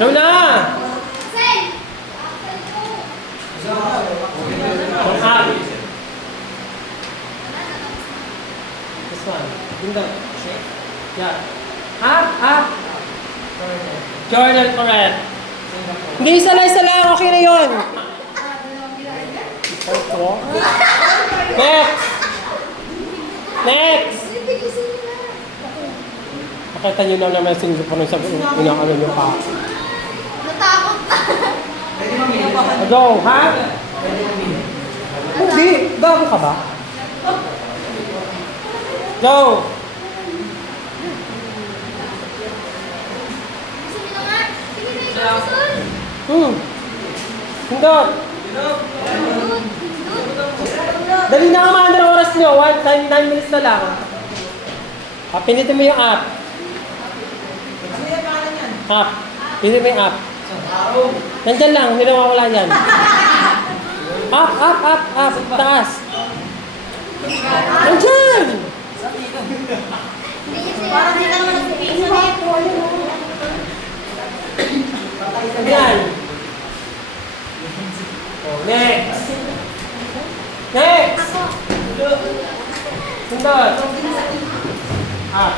Ikaw na! From up. This one. Tingnan. Yeah. Up. Jordan, correct. Hindi, isa lang. Okay na yun. Next. Nakita nyo na naman sinigil pa nung sa unang nyo pa. Natakot na. Go, ha? Hindi. Gago ka ba? Go. Hindot. Dali na ka mga oras nyo. 9 minutes na lang. Pinitin mo yung app. Up. Pinitin mo yung app. Nandyan lang. Hindi na mawala yan. Up. Taas. Nandyan. Parang hindi naman nag-pisa Ayan. Next. Sundot. Up.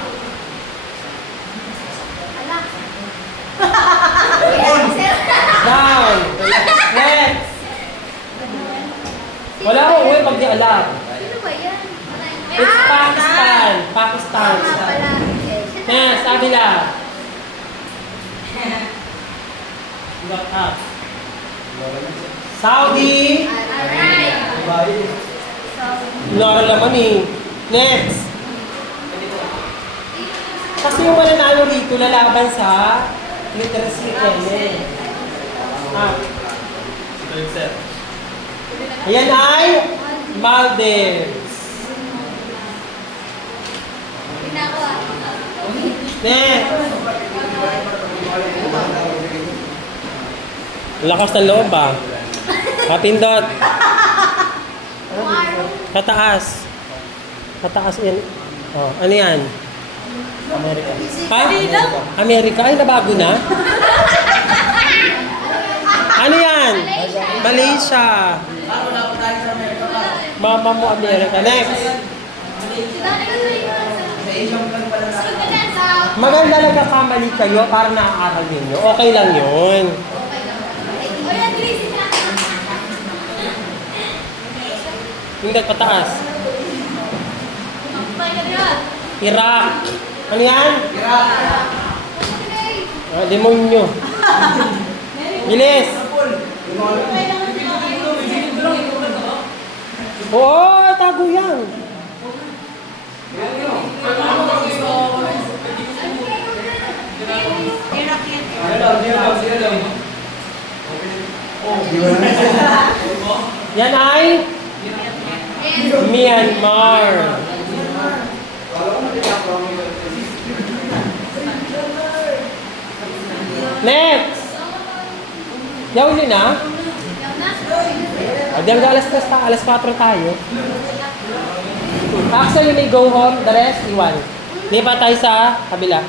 Down. Next. Wala ko uwi pag di alam. Sino ba yan? It's Pakistan. Pakistan. Next, Abila. Got up. Saudi. Alright. Nora naman eh. Next. Kasi yung mananalo rito lalaban sa literacy level. Ayan ay Maldives. Next. Lakas ng loob ba? Pindot. Kataas. Kataas yan. Oh, ano yan? Amerika. Amerika? Ay, nabago na? Ano yan? Malaysia. Mama mo Amerika. Next. Maganda nagkakamali kayo para naaaral ninyo. Okay lang yun. Yung nagpataas. Iraq. Ano yan? Iraq. Demonyo. Bilis. Oo, tago yan. Yan ay Myanmar. Next. Yaw nyo na? Hanggang alas 4 tayo. Actually, may go home. The rest, iwan. Lipat tayo sa kabila.